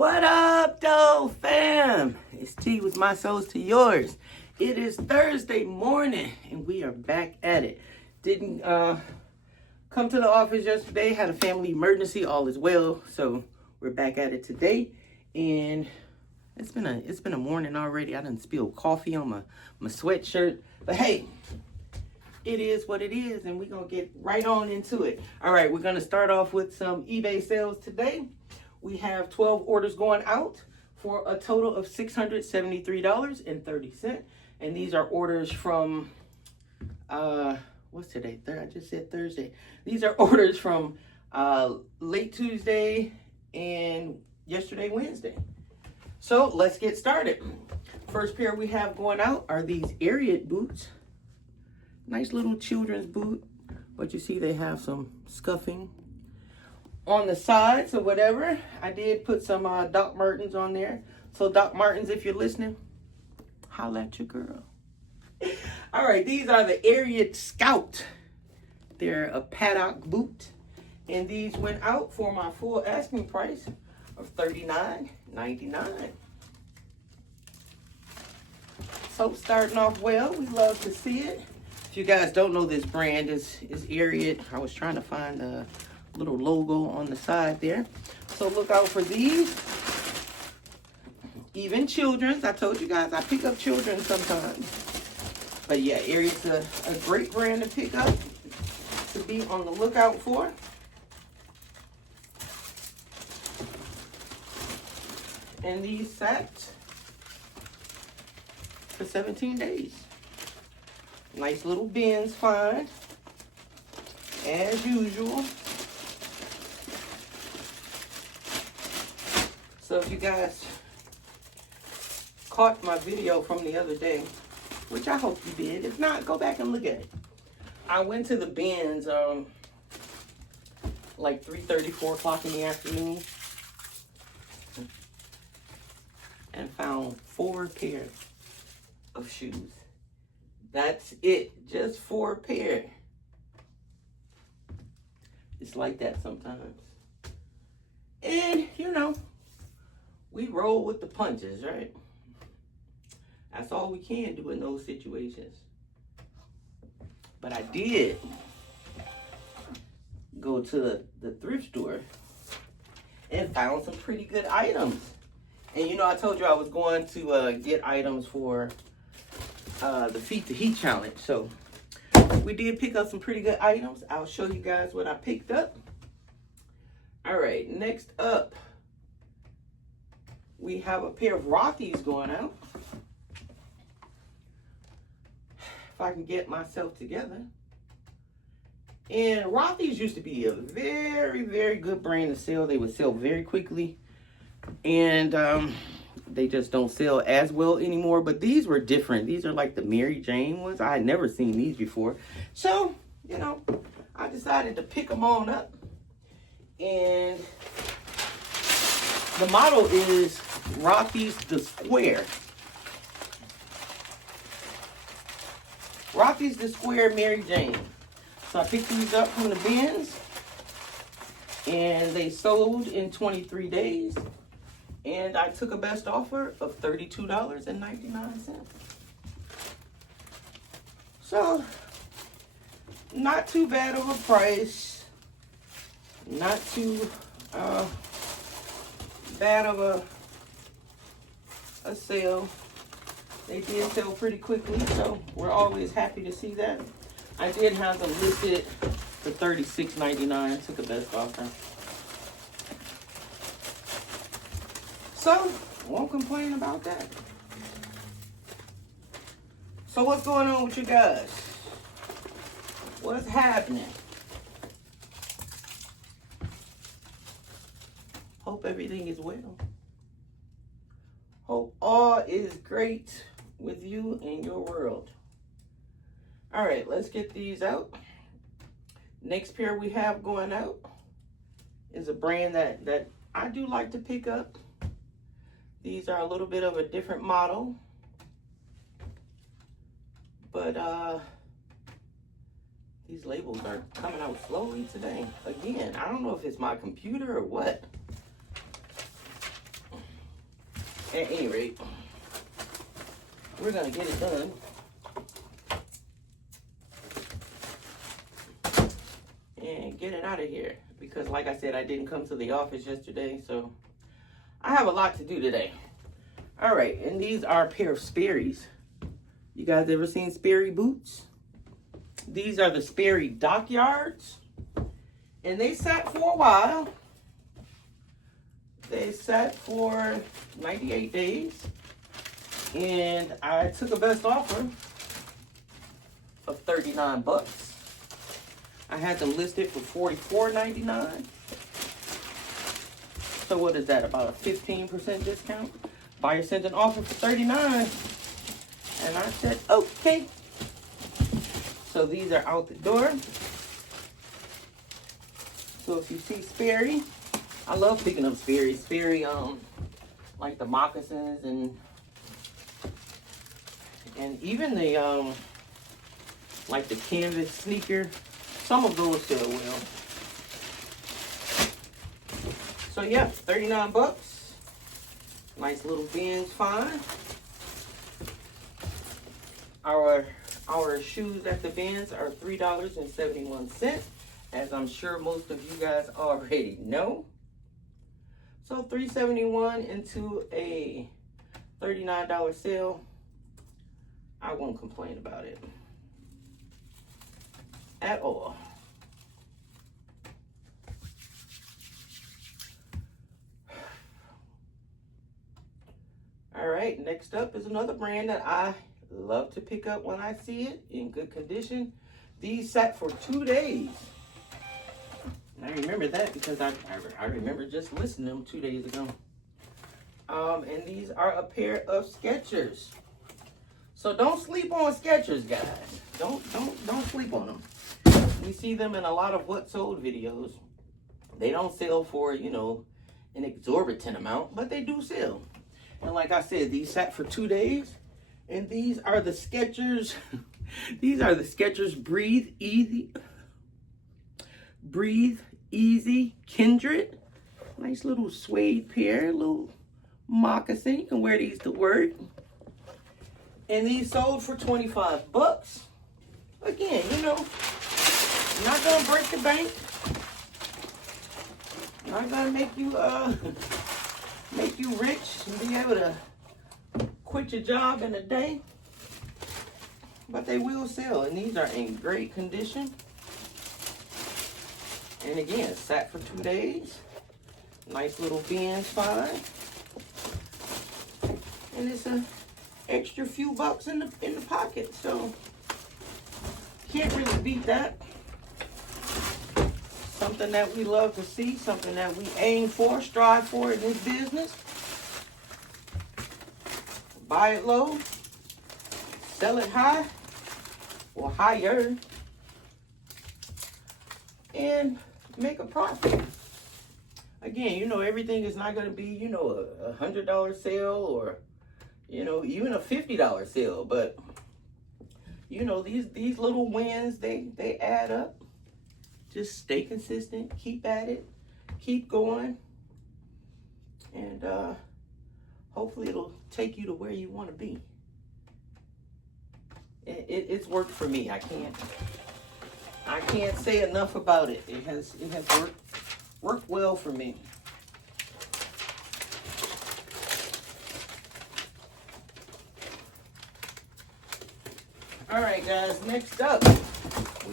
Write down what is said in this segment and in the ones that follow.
What up, though, fam? It's T with my souls to yours. It is Thursday morning, and we are back at it. Didn't come to the office yesterday. Had a family emergency. All is well, so we're back at it today. And it's been a morning already. I done spilled coffee on my sweatshirt, but hey, it is what it is, and we're gonna get right on into it. All right, we're gonna start off with some eBay sales today. We have 12 orders going out for a total of $673.30. And these are orders from, what's today? I just said Thursday. These are orders from late Tuesday and yesterday, Wednesday. So let's get started. First pair we have going out are these Ariat boots. Nice little children's boot, but you see they have some scuffing on the sides or whatever. I did put some Doc Martens on there. So Doc Martens, if you're listening, holla at your girl. All right, these are the Ariat Scout. They're a paddock boot. And these went out for my full asking price of $39.99. So starting off well, we love to see it. If you guys don't know this brand, is Ariat. I was trying to find the little logo on the side there. So look out for these. Even children's. I told you guys I pick up children sometimes. But yeah, Ariat's a great brand to pick up, to be on the lookout for. And these sat for 17 days. Nice little bins find, as usual. So if you guys caught my video from the other day, which I hope you did, if not, go back and look at it. I went to the bins like 3:30, 4 o'clock in the afternoon and found 4 pairs of shoes. That's it, just 4 pairs. It's like that sometimes. And, you know, we roll with the punches, right? That's all we can do in those situations. But I did go to the thrift store and found some pretty good items. And you know, I told you I was going to get items for the Feed the Heat challenge. So we did pick up some pretty good items. I'll show you guys what I picked up. All right, next up, we have a pair of Rothy's going out. If I can get myself together. And Rothy's used to be a very, very good brand to sell. They would sell very quickly. And they just don't sell as well anymore. But these were different. These are like the Mary Jane ones. I had never seen these before. So, you know, I decided to pick them on up. And the model is Rothy's the Square. Rothy's the Square Mary Jane. So I picked these up from the bins. And they sold in 23 days. And I took a best offer of $32.99. So, not too bad of a price. Not too bad of a sale. They did sell pretty quickly, so we're always happy to see that. I did have them listed for $36.99. Took a best offer. So, won't complain about that. So what's going on with you guys? What's happening? Hope everything is well. Hope all is great with you and your world. All right, let's get these out. Next pair we have going out is a brand that I do like to pick up. These are a little bit of a different model. But these labels are coming out slowly today. Again, I don't know if it's my computer or what. At any rate, we're gonna get it done. And get it out of here. Because like I said, I didn't come to the office yesterday, so I have a lot to do today. All right, and these are a pair of Sperry's. You guys ever seen Sperry boots? These are the Sperry Dockyards. And they sat for a while. They sat for 98 days. And I took a best offer of 39 bucks. I had them listed for $44.99. So what is that? About a 15% discount? Buyer sent an offer for $39. And I said, okay. So these are out the door. So if you see Sperry, I love picking up Sperry. Sperry, like the moccasins and even the like the canvas sneaker. Some of those sell well. So yeah, 39 bucks. Nice little bins find. Our shoes at the bins are $3.71, as I'm sure most of you guys already know. So $3.71 into a $39 sale, I won't complain about it at all. All right, next up is another brand that I love to pick up when I see it in good condition. These sat for 2 days. I remember that because I remember just listening to them 2 days ago. And these are a pair of Skechers. So don't sleep on Skechers, guys. Don't sleep on them. We see them in a lot of what sold videos. They don't sell for, you know, an exorbitant amount, but they do sell. And like I said, these sat for 2 days. And these are the Skechers. These are the Skechers Breathe Easy Kindred. Nice little suede pair, little moccasin. You can wear these to work. And these sold for 25 bucks. Again, you know, not gonna break the bank. Not gonna make you rich and be able to quit your job in a day. But they will sell, and these are in great condition. And again, sat for 2 days. Nice little bin find. And it's an extra few bucks in the pocket, so can't really beat that. Something that we love to see, something that we aim for, strive for in this business. Buy it low, sell it high or higher, and make a profit. Again, you know, everything is not going to be, you know, a $100 sale or, you know, even a $50 sale. But, you know, these little wins, they add up. Just stay consistent, keep at it, keep going, and hopefully it'll take you to where you want to be. It's worked for me. I can't say enough about it. It has worked well for me. All right, guys, next up,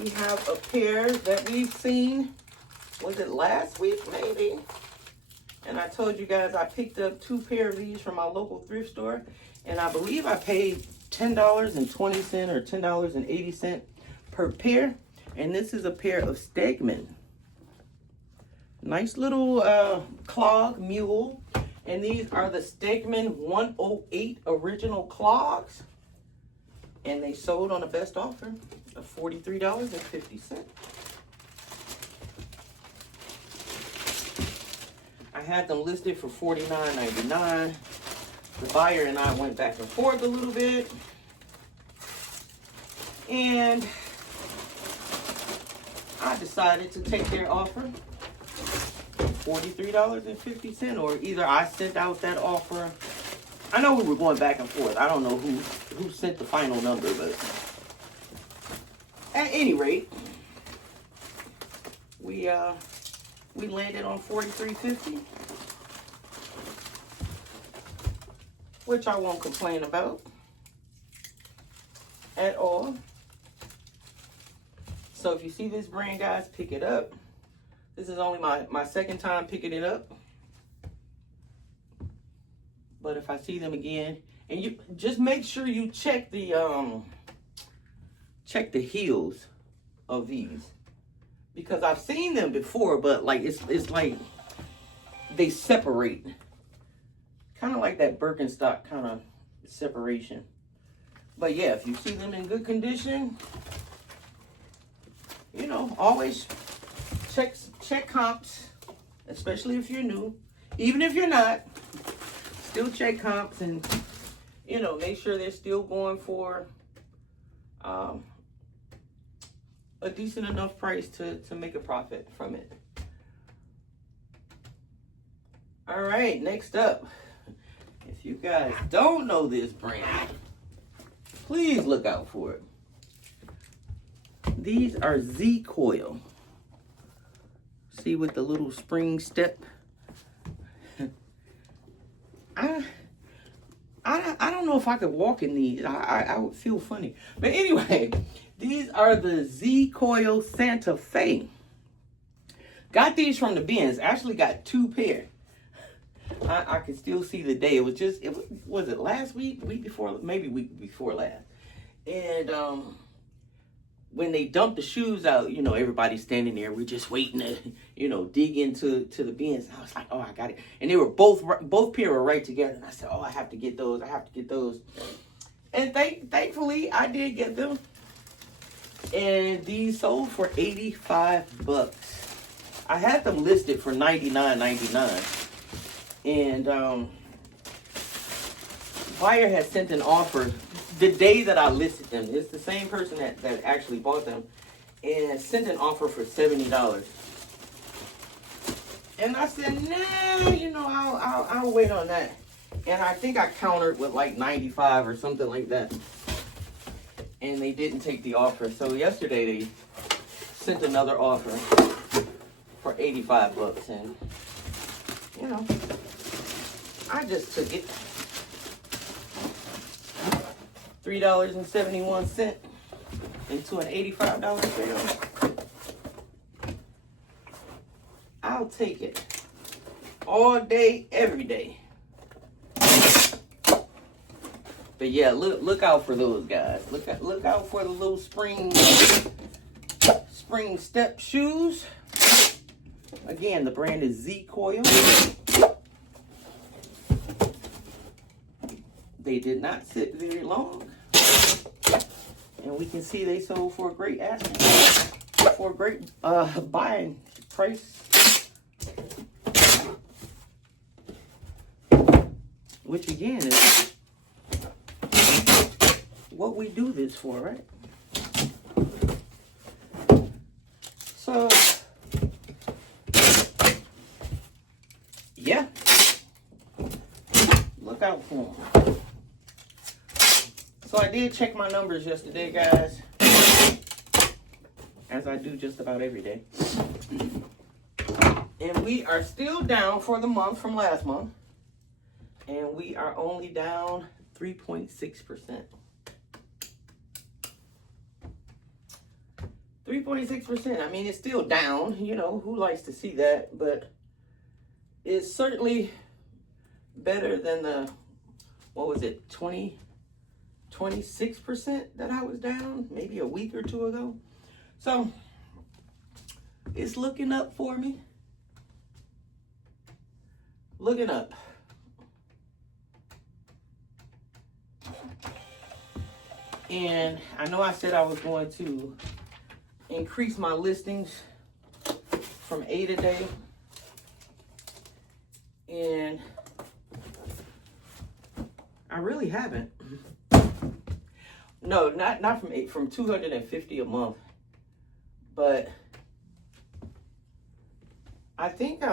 we have a pair that we've seen, was it last week maybe? And I told you guys I picked up 2 pair of these from my local thrift store, and I believe I paid $10.20 or $10.80 per pair. And this is a pair of Stegman. Nice little clog mule. And these are the Stegman 108 original clogs. And they sold on the best offer of $43.50. I had them listed for $49.99. The buyer and I went back and forth a little bit. And I decided to take their offer, $43.50, or either I sent out that offer I know we were going back and forth. I don't know who sent the final number, but at any rate, we landed on $43.50, which I won't complain about at all. So if you see this brand, guys, pick it up. This is only my second time picking it up. But if I see them again, and you just make sure you check the heels of these, because I've seen them before, but like it's like they separate, kind of like that Birkenstock kind of separation. But yeah, if you see them in good condition, you know, always check comps, especially if you're new. Even if you're not, still check comps and, you know, make sure they're still going for a decent enough price to make a profit from it. All right, next up, if you guys don't know this brand, please look out for it. These are Z Coil. See, with the little spring step. I don't know if I could walk in these. I would feel funny. But anyway, these are the Z Coil Santa Fe. Got these from the bins. Actually got 2 pair. I can still see the day. Was it last week? Week before? Maybe week before last. And when they dumped the shoes out, you know, everybody's standing there. We're just waiting to, you know, dig into the bins. I was like, oh, I got it. And they were both pair were right together. And I said, oh, I have to get those. I have to get those. And thankfully, I did get them. And these sold for $85. I had them listed for $99.99. And buyer had sent an offer the day that I listed them. It's the same person that actually bought them, and sent an offer for $70. And I said, nah, you know, I'll wait on that. And I think I countered with like 95 or something like that. And they didn't take the offer. So yesterday they sent another offer for $85, and you know, I just took it. $3.71 into an $85 sale. I'll take it all day, every day. But yeah, look out for those guys. Look out for the little spring step shoes. Again, the brand is Z Coil. They did not sit very long. And we can see they sold for a great buying price. Which again is what we do this for, right? So, yeah. Look out for them. So I did check my numbers yesterday, guys, as I do just about every day. And we are still down for the month from last month. And we are only down 3.6%. 3.6%. I mean, it's still down. You know, who likes to see that? But it's certainly better than the, what was it, 26% that I was down maybe a week or two ago. So it's looking up for me. Looking up. And I know I said I was going to increase my listings from 8 a day. And I really haven't. No, not from 8, from 250 a month. But I think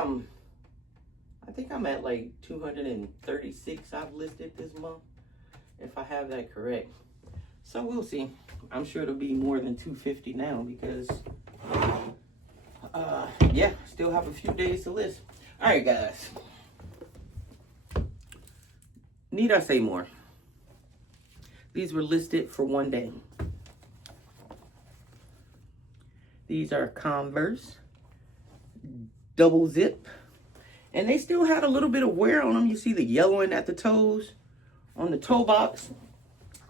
think I'm at like 236 I've listed this month, if I have that correct. So we'll see. I'm sure it'll be more than 250 now because, yeah, still have a few days to list. All right, guys. Need I say more? These were listed for one day. These are Converse, double zip. And they still had a little bit of wear on them. You see the yellowing at the toes on the toe box,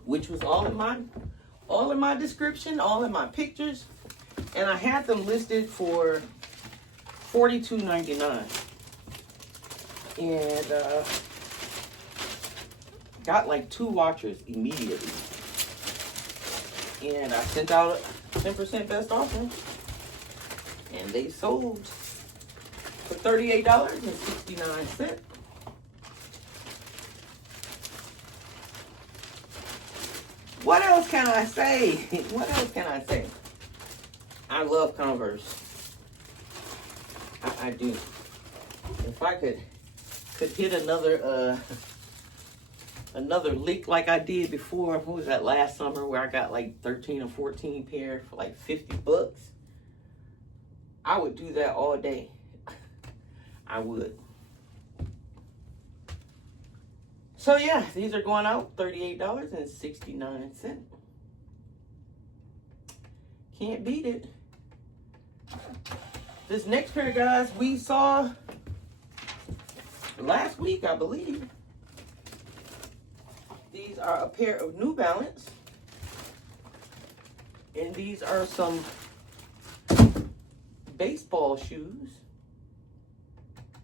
which was all in my description, all in my pictures. And I had them listed for $42.99. And got like 2 watchers immediately. And I sent out a 10% best offer. And they sold for $38.69. What else can I say? What else can I say? I love Converse. I do. If I could hit another lick like I did before, what was that, last summer, where I got like 13 or 14 pair for like 50 bucks, I would do that all day. I would. So yeah, these are going out $38.69. Can't beat it. This next pair, guys, we saw last week, I believe. These are a pair of New Balance. And these are some baseball shoes.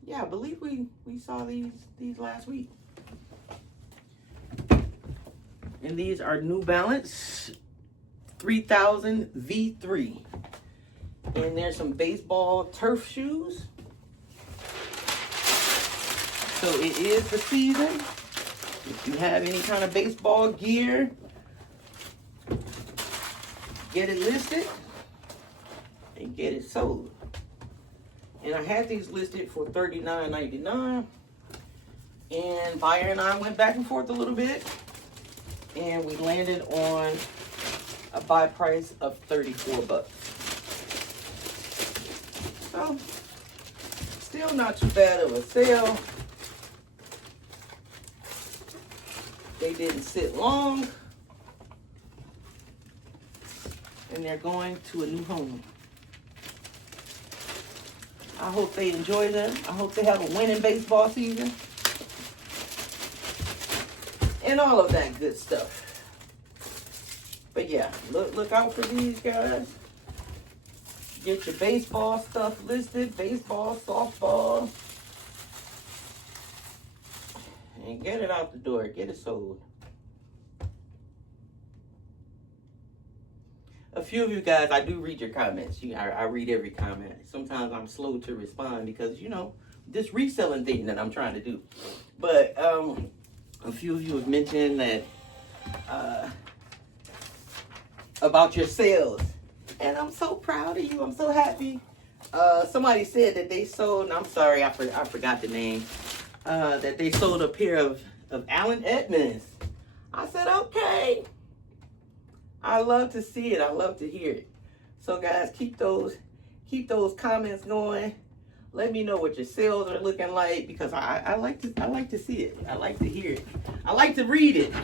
Yeah, I believe we saw these last week. And these are New Balance 3000 V3. And there's some baseball turf shoes. So it is the season. If you have any kind of baseball gear, get it listed and get it sold. And I had these listed for $39.99. And buyer and I went back and forth a little bit. And we landed on a buy price of 34 bucks. So, still not too bad of a sale. They didn't sit long. And they're going to a new home. I hope they enjoy them. I hope they have a winning baseball season. And all of that good stuff. But yeah, look out for these, guys. Get your baseball stuff listed. Baseball, softball. And get it out the door. Get it sold. A few of you guys, I do read your comments. I read every comment. Sometimes I'm slow to respond because, you know, this reselling thing that I'm trying to do. But a few of you have mentioned that about your sales. And I'm so proud of you. I'm so happy. Somebody said that they sold, and I'm sorry, I forgot the name, that they sold a pair of Allen Edmonds. I said, okay. I love to see it. I love to hear it. So guys, keep those comments going. Let me know what your sales are looking like, because I like to see it. I like to hear it. I like to read it.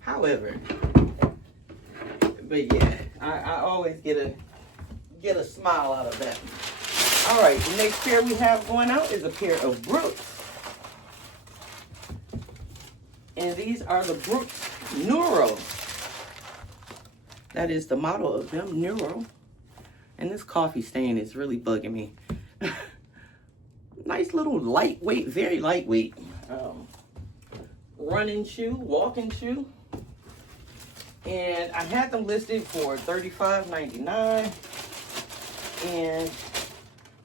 However, but yeah, I always get a smile out of that. All right, the next pair we have going out is a pair of Brooks. And these are the Brooks Neuro. That is the model of them, Neuro. And this coffee stain is really bugging me. Nice little lightweight, very lightweight running shoe, walking shoe. And I had them listed for $35.99. And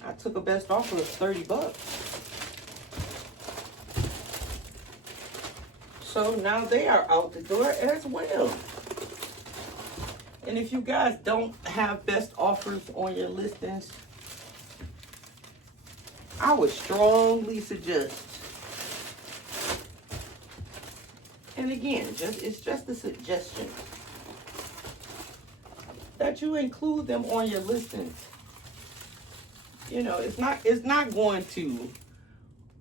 I took a best offer of 30 bucks. So now they are out the door as well. And if you guys don't have best offers on your listings, I I would strongly suggest, and again, it's just a suggestion, that you include them on your listings. You know, it's not going to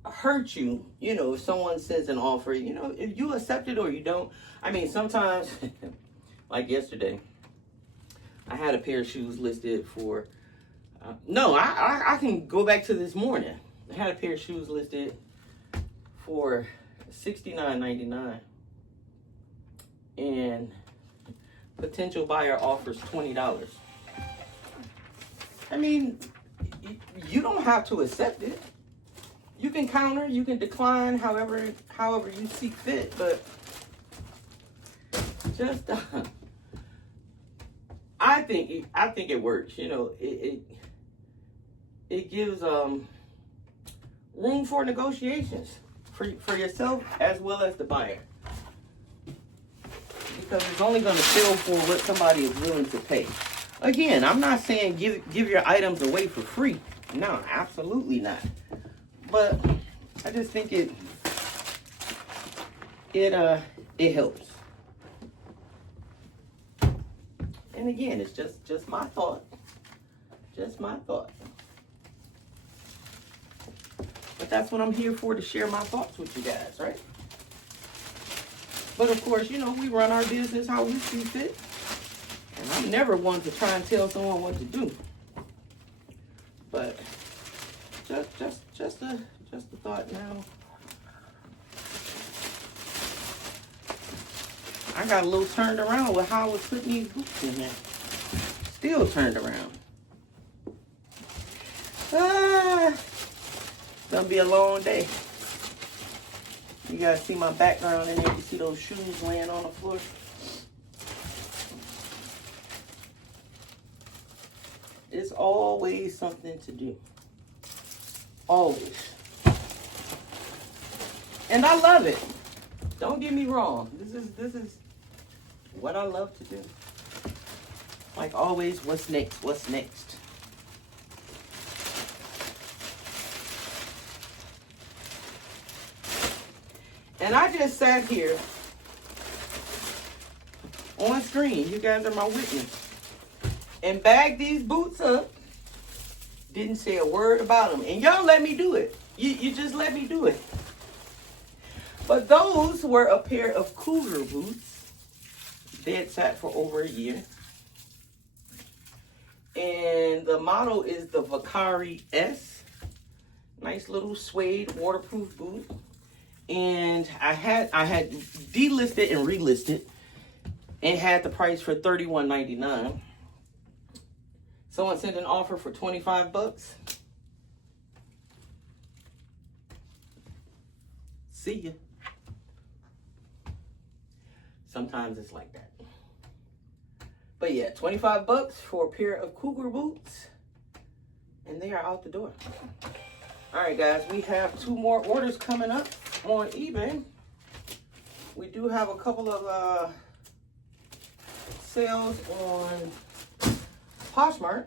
hurt you, you know, if someone sends an offer, you know, if you accept it or you don't. I mean, sometimes, like yesterday, I had a pair of shoes listed for, I can go back to this morning. I had a pair of shoes listed for $69.99, and potential buyer offers $20. I mean, you don't have to accept it. You can counter, you can decline, however you see fit, but just I think it works. You know, it gives room for negotiations for yourself as well as the buyer, because it's only going to sell for what somebody is willing to pay. Again, I'm not saying give your items away for free. No, absolutely not. But I just think it helps. And again, it's just my thought. Just my thought. But that's what I'm here for, to share my thoughts with you guys, right? But of course, you know, we run our business how we see fit. And I'm never one to try and tell someone what to do. But just a thought now. I got a little turned around with how I was putting these boots in there. Still turned around. It's gonna be a long day. You guys see my background in there. You see those shoes laying on the floor. It's always something to do. Always. And I love it. Don't get me wrong. This is what I love to do. Like always, what's next? What's next? And I just sat here on screen. You guys are my witness. And bagged these boots up. Didn't say a word about them. And y'all let me do it. You just let me do it. But those were a pair of Cougar boots. They had sat for over a year. And the model is the Vakari S. Nice little suede waterproof boot. And I had delisted and relisted and had the price for $31.99. Someone sent an offer for 25 bucks. See ya. Sometimes it's like that. But yeah, 25 bucks for a pair of Cougar boots. And they are out the door. All right, guys, we have 2 more orders coming up on eBay. We do have a couple of sales on Poshmark.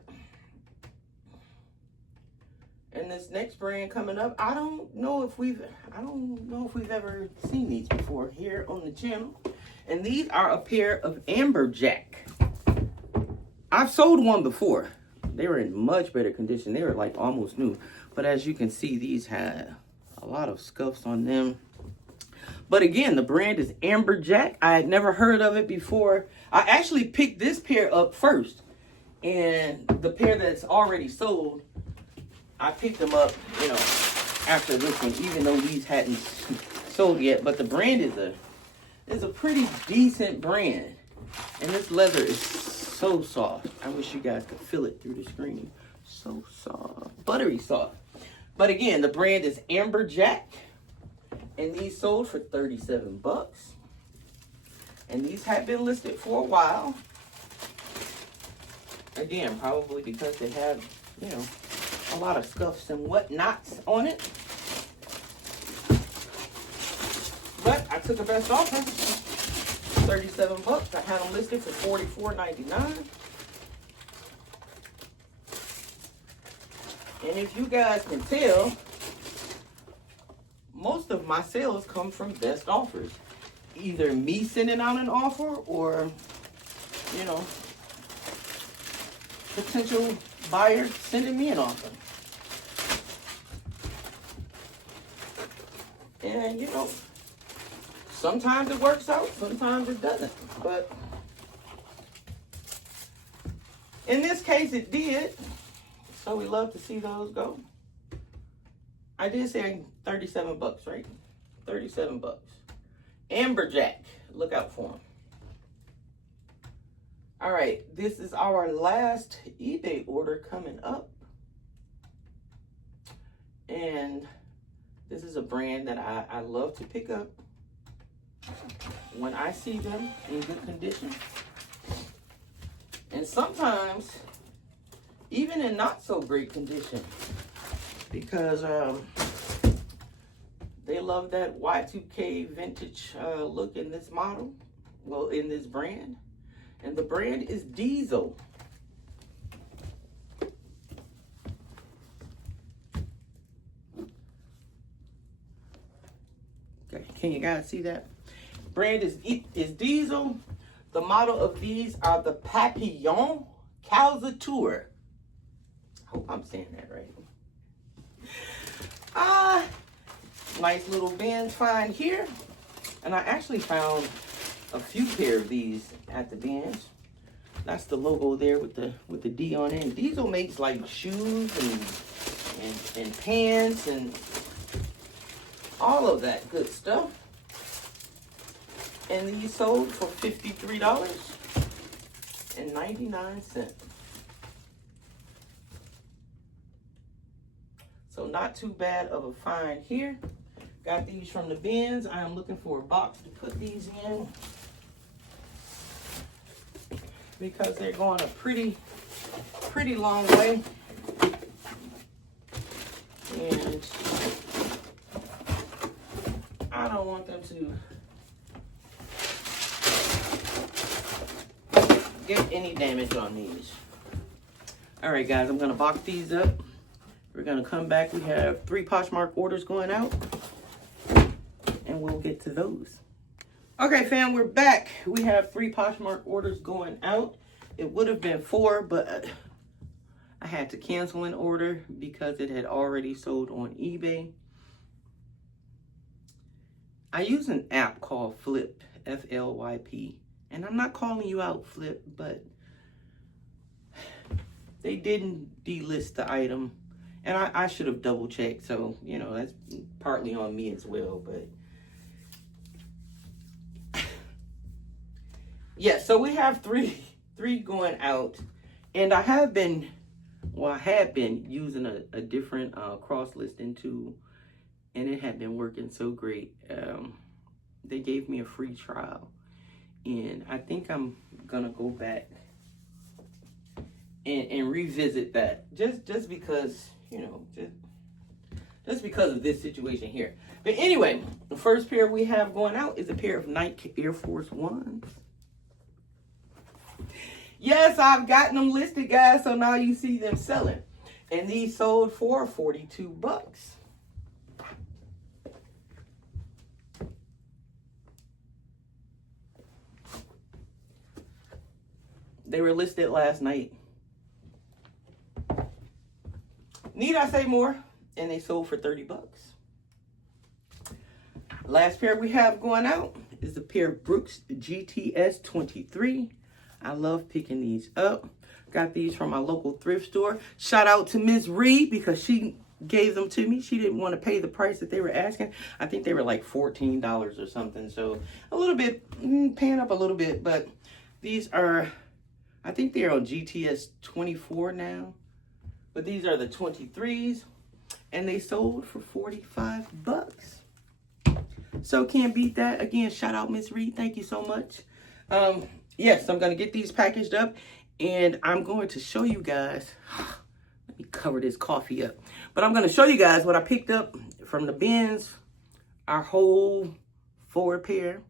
And this next brand coming up, I don't know if we've ever seen these before here on the channel. And these are a pair of Amberjack. I've sold one before. They were in much better condition. They were like almost new. But as you can see, these had a lot of scuffs on them. But again, the brand is Amberjack. I had never heard of it before. I actually picked this pair up first. And the pair that's already sold, I picked them up, you know, after this one, even though these hadn't sold yet. But the brand is a pretty decent brand. And this leather is so soft. I wish you guys could feel it through the screen. So soft. Buttery soft. But again, the brand is Amberjack. And these sold for 37 bucks. And these have been listed for a while. Again, probably because they have, you know, a lot of scuffs and whatnots on it. But I took a best offer. 37 bucks. I had them listed for $44.99. And if you guys can tell, most of my sales come from best offers. Either me sending out an offer or, you know, potential buyers sending me an offer. And, you know, sometimes it works out, sometimes it doesn't. But in this case, it did. So we love to see those go. I did say 37 bucks, right? 37 bucks. Amberjack, look out for them. All right, this is our last eBay order coming up. And this is a brand that I love to pick up when I see them in good condition. And sometimes, even in not so great condition, because they love that Y2K vintage look in this model, well, in this brand. And the brand is Diesel. Okay, can you guys see that? Brand is Diesel. The model of these are the Papillon Calzature. Hope I'm saying that right. Nice little bins find here. And I actually found a few pair of these at the bins. That's the logo there with the D on it. And Diesel makes like shoes and pants and all of that good stuff. And these sold for $53.99. So not too bad of a find here. Got these from the bins. I am looking for a box to put these in because they're going a pretty long way. And I don't want them to get any damage on these. All right, guys, I'm gonna box these up. We're gonna come back. We have 3 Poshmark orders going out, and we'll get to those. Okay, fam, we're back. We have 3 Poshmark orders going out. It would have been 4, but I had to cancel an order because it had already sold on eBay. I use an app called Flip, F-L-Y-P. And I'm not calling you out, Flip, but they didn't delist the item. And I should have double checked, so, you know, that's partly on me as well, but yeah, so we have three going out, and I had been using a different cross listing tool, and it had been working so great. They gave me a free trial, and I think I'm gonna go back and revisit that just because, you know, just because of this situation here. But anyway, the first pair we have going out is a pair of Nike Air Force Ones. Yes, I've gotten them listed, guys, so now you see them selling. And these sold for 42 bucks. They were listed last night. Need I say more? And they sold for 30 bucks. Last pair we have going out is a pair of Brooks GTS 23. I love picking these up. Got these from my local thrift store. Shout out to Miss Reed because she gave them to me. She didn't want to pay the price that they were asking. I think they were like $14 or something. So a little bit, paying up a little bit. But these are, I think they're on GTS 24 now. But these are the 23s. And they sold for 45 bucks. So can't beat that. Again, shout out Miss Reed. Thank you so much. Yes, I'm going to get these packaged up, and I'm going to show you guys. Let me cover this coffee up. But I'm going to show you guys what I picked up from the bins, our whole 4 pair.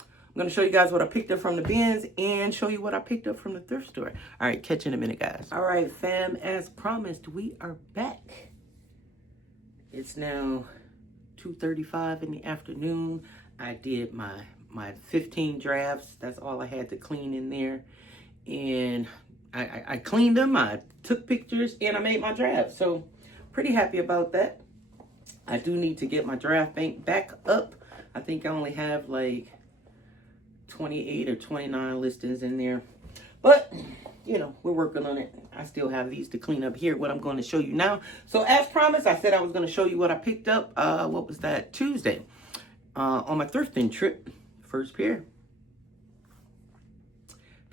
I'm going to show you guys what I picked up from the bins and show you what I picked up from the thrift store. All right, catch you in a minute, guys. All right, fam, as promised, we are back. It's now 2:35 in the afternoon. I did my 15 drafts. That's all I had to clean in there. And I cleaned them, I took pictures, and I made my draft. So pretty happy about that. I do need to get my draft bank back up. I think I only have like 28 or 29 listings in there. But, you know, we're working on it. I still have these to clean up here, what I'm going to show you now. So as promised, I said I was going to show you what I picked up, what was that, Tuesday, on my thrifting trip. First pair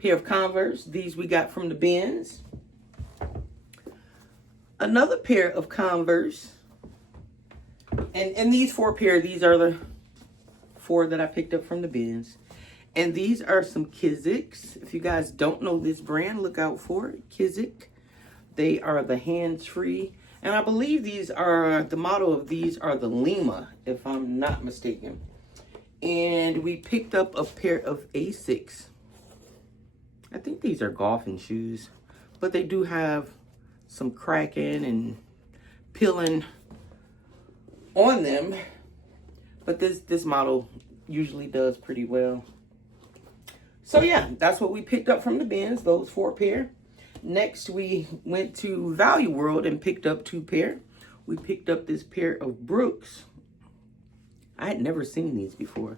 of Converse. These we got from the bins. Another pair of Converse. And these 4 pair, these are the 4 that I picked up from the bins. And these are some Kizik's. If you guys don't know this brand, look out for it. Kizik. They are the hands-free. And I believe these are, the model of these are the Lima, if I'm not mistaken. And we picked up a pair of Asics. I think these are golfing shoes. But they do have some cracking and peeling on them. But this model usually does pretty well. So yeah, that's what we picked up from the bins, those 4 pair. Next, we went to Value World and picked up 2 pair. We picked up this pair of Brooks. I had never seen these before.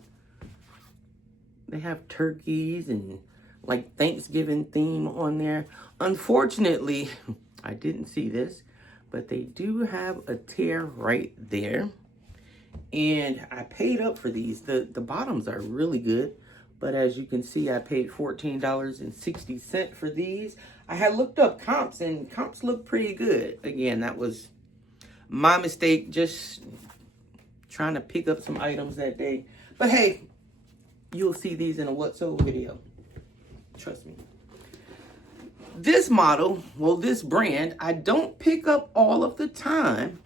They have turkeys and like Thanksgiving theme on there. Unfortunately, I didn't see this, but they do have a tear right there. And I paid up for these. The bottoms are really good. But as you can see, I paid $14.60 for these. I had looked up comps, and comps look pretty good. Again, that was my mistake, just trying to pick up some items that day. But hey, you'll see these in a What's Sold video. Trust me. This model, well, this brand, I don't pick up all of the time,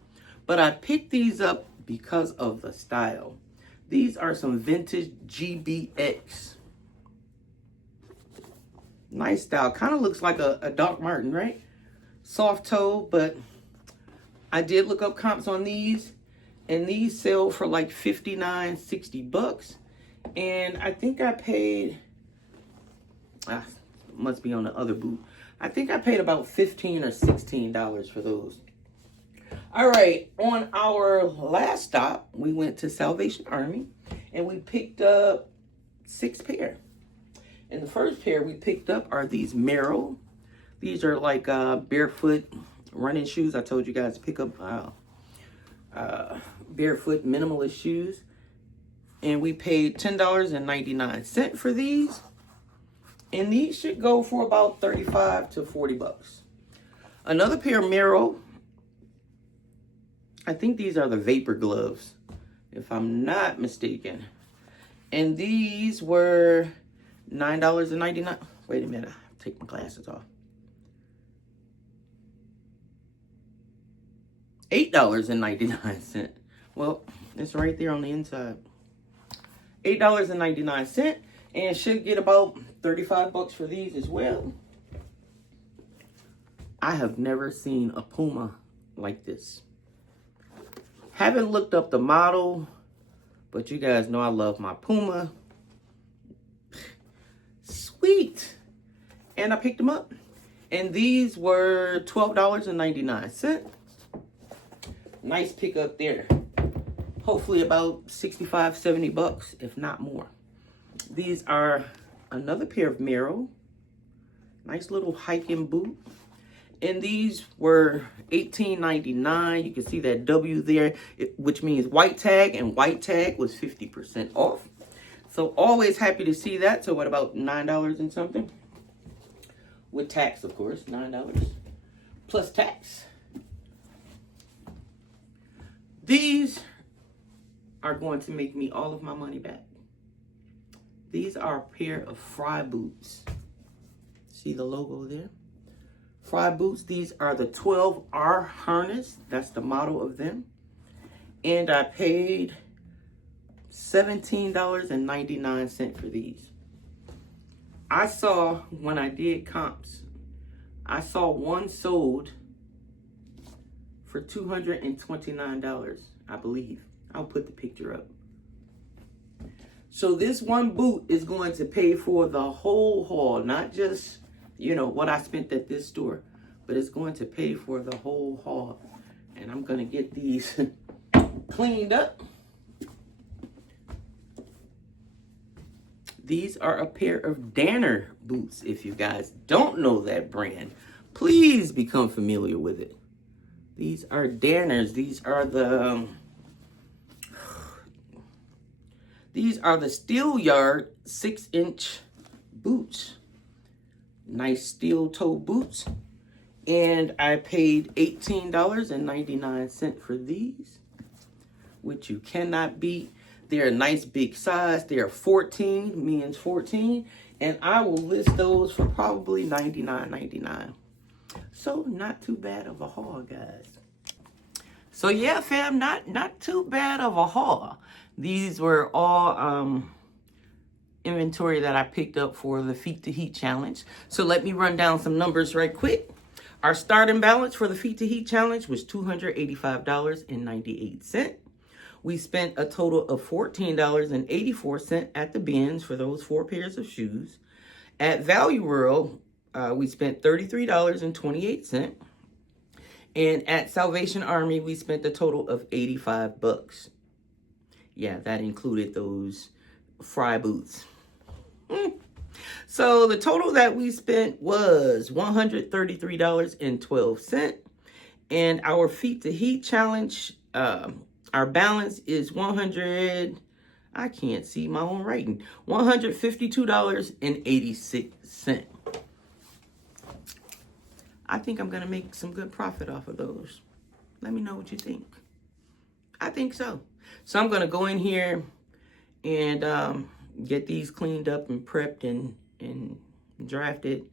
but I pick these up because of the style. These are some vintage GBX. Nice style. Kind of looks like a Doc Martin, right? Soft toe, but I did look up comps on these. And these sell for like 59, 60 bucks. And I think I paid, must be on the other boot. I think I paid about $15 or $16 for those. All right, on our last stop, we went to Salvation Army and we picked up 6 pair. And the first pair we picked up are these Merrell. These are like barefoot running shoes. I told you guys to pick up barefoot minimalist shoes. And we paid $10.99 for these. And these should go for about 35 to 40 bucks. Another pair of Merrell. I think these are the Vapor gloves, if I'm not mistaken. And these were $9.99. Wait a minute, I'll take my glasses off. $8.99. Well, it's right there on the inside. $8.99, and should get about 35 bucks for these as well. I have never seen a Puma like this. Haven't looked up the model, but you guys know I love my Puma. Sweet. And I picked them up. And these were $12.99. Nice pickup there. Hopefully about 65, 70 bucks, if not more. These are another pair of Merrell. Nice little hiking boot. And these were $18.99. You can see that W there, which means white tag, and white tag was 50% off. So always happy to see that. So what, about $9 and something? With tax, of course, $9 plus tax. These are going to make me all of my money back. These are a pair of Fry boots. See the logo there? Fry boots. These are the 12R harness. That's the model of them. And I paid $17.99 for these. I saw, when I did comps, I saw one sold for $229, I believe. I'll put the picture up. So this one boot is going to pay for the whole haul, not just, you know, what I spent at this store, but it's going to pay for the whole haul. And I'm going to get these cleaned up. These are a pair of Danner boots. If you guys don't know that brand, please become familiar with it. These are Danners. These are the Steel Yard 6-inch boots. Nice steel toe boots. And I paid $18.99 for these, which you cannot beat. They're a nice big size. They're 14, men's 14. And I will list those for probably $99.99. So not too bad of a haul, guys. So yeah, fam, not too bad of a haul. These were all inventory that I picked up for the Feet to Heat Challenge. So let me run down some numbers right quick. Our starting balance for the Feet to Heat Challenge was $285.98. We spent a total of $14.84 at the bins for those 4 pairs of shoes. At Value World, we spent $33.28. And at Salvation Army, we spent a total of $85. Yeah, that included those fry boots. So the total that we spent was $133.12. And our Feet to Heat Challenge, our balance is I can't see my own writing, $152.86. I think I'm going to make some good profit off of those. Let me know what you think. I think so. So I'm going to go in here and get these cleaned up and prepped and drafted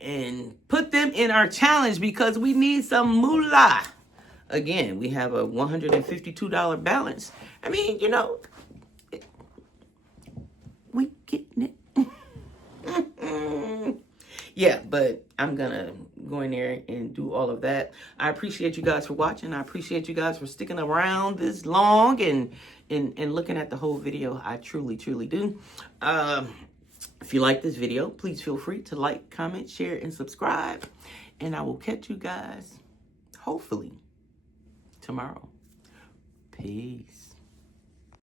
and put them in our challenge because we need some moolah. Again, we have a $152 balance. I mean, you know, we getting it. Yeah, but I'm going to go in there and do all of that. I appreciate you guys for watching. I appreciate you guys for sticking around this long and looking at the whole video. I truly, truly do. If you like this video, please feel free to like, comment, share, and subscribe. And I will catch you guys, hopefully, tomorrow. Peace.